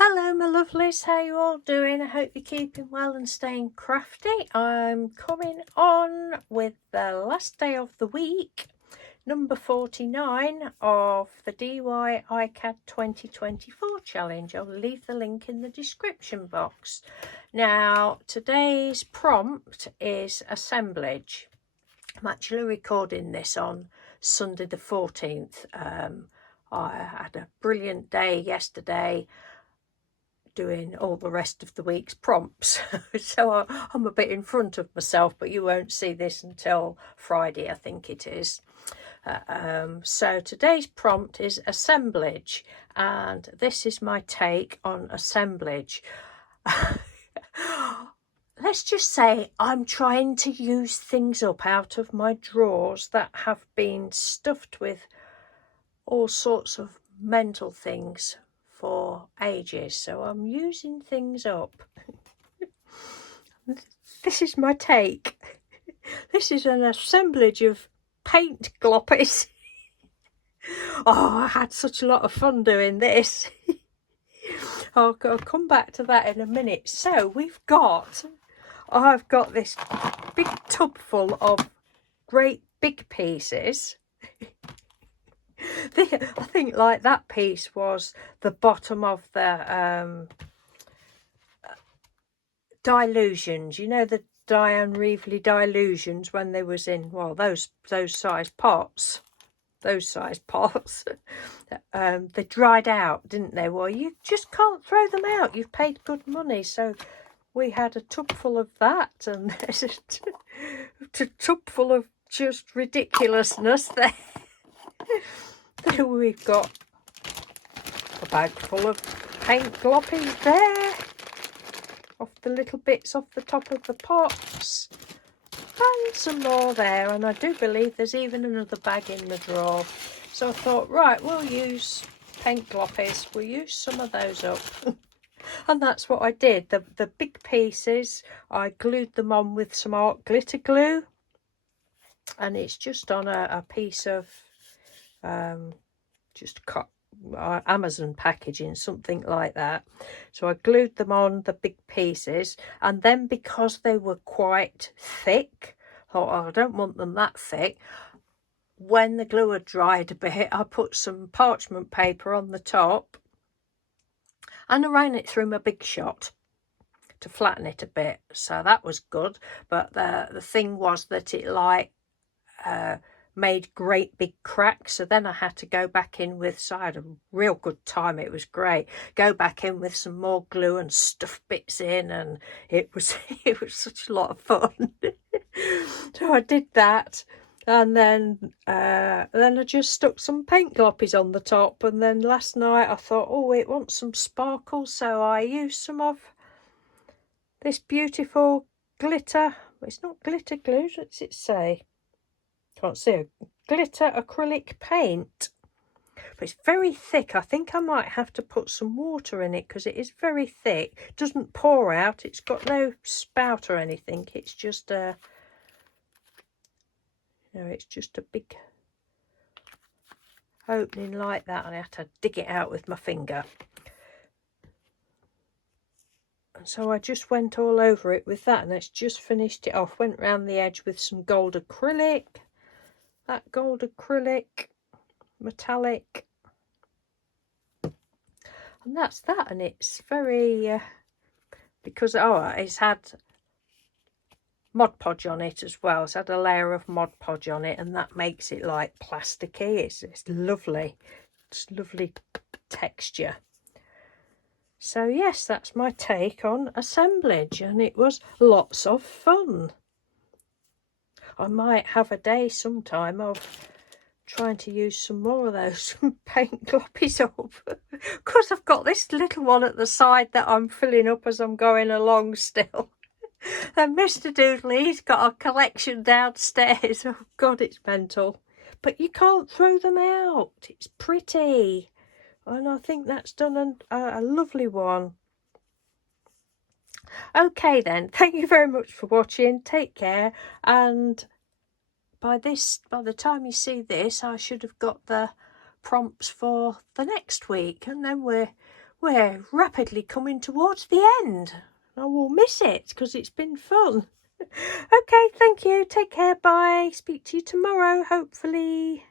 Hello my lovelies, how you all doing? I hope you're keeping well and staying crafty. I'm coming on with the last day of the week, number 49 of the DIY iCAD 2024 challenge. I'll leave the link in the description box. Now today's prompt is assemblage. I'm actually recording this on Sunday the 14th. I had a brilliant day yesterday doing all the rest of the week's prompts. So I'm a bit in front of myself, but you won't see this until Friday, I think it is. So today's prompt is assemblage, and this is my take on assemblage. Let's just say I'm trying to use things up out of my drawers that have been stuffed with all sorts of mental things for ages, so I'm using things up. This is my take. This is an assemblage of paint gloppies. Oh, I had such a lot of fun doing this. I'll come back to that in a minute. So I've got this big tub full of great big pieces. I think like that piece was the bottom of the Dilutions, you know, the Diane Reevely Dilutions when they was in, well, those size pots, they dried out, didn't they? Well, you just can't throw them out, you've paid good money. So we had a tub full of that, and there's a tub full of just ridiculousness there. We've got a bag full of paint gloppies there, off the little bits off the top of the pots, and some more there, and I do believe there's even another bag in the drawer. So I thought, right, we'll use paint gloppies, we'll use some of those up. And that's what I did. The big pieces, I glued them on with some art glitter glue, and it's just on a piece of just cut Amazon packaging, something like that. So I glued them on the big pieces, and then because they were quite thick, I thought, oh, I don't want them that thick. When the glue had dried a bit, I put some parchment paper on the top and I ran it through my Big Shot to flatten it a bit, so that was good. But the thing was that it made great big cracks, so then I had to go back in with, so I had a real good time, it was great, go back in with some more glue and stuff bits in, and it was such a lot of fun. So I did that, and then I just stuck some paint gloppies on the top, and then last night I thought, oh, it wants some sparkle, so I used some of this beautiful glitter, it's not glitter glue, what's it say? Can't see, a glitter acrylic paint, but it's very thick. I think I might have to put some water in it because it is very thick. It doesn't pour out, it's got no spout or anything, it's just it's just a big opening like that, and I had to dig it out with my finger. And so I just went all over it with that, and it's just finished it off. Went round the edge with some gold acrylic, that gold acrylic, metallic, and that's that. And it's very because it's had Mod Podge on it as well. It's had a layer of Mod Podge on it, and that makes it like plasticky. It's lovely, it's lovely texture. So yes, that's my take on assemblage, and it was lots of fun. I might have a day sometime of trying to use some more of those paint gloppies up, because I've got this little one at the side that I'm filling up as I'm going along still. And Mr. Doodley, he's got a collection downstairs. Oh God, it's mental. But you can't throw them out. It's pretty. And I think that's done a lovely one. Okay then, thank you very much for watching. Take care, and by the time you see this, I should have got the prompts for the next week, and then we're we're rapidly coming towards the end. I will miss it because it's been fun. Okay, thank you. Take care. Bye. Speak to you tomorrow, hopefully.